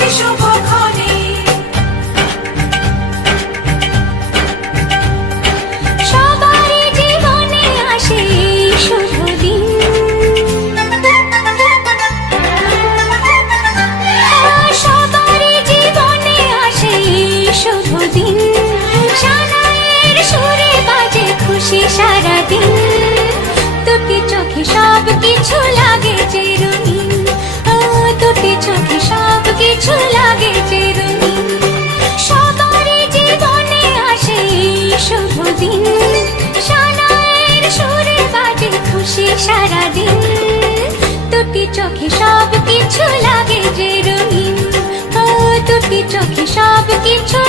station. সব কিছু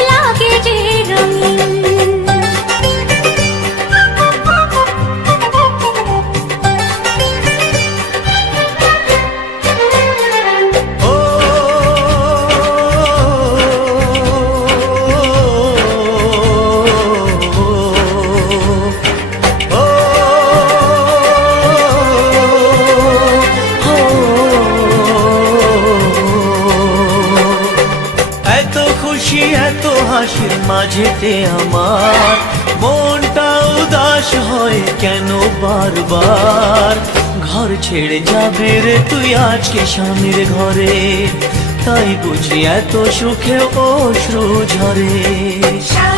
এত হাসির মাঝেতে আমার। মনটা উদাস হয় কেন বারবার? ঘর ছেড়ে যাবে রে তুই আজকে স্বামীর ঘরে। তাই বুঝি এত সুখে অশ্রু ঝরে।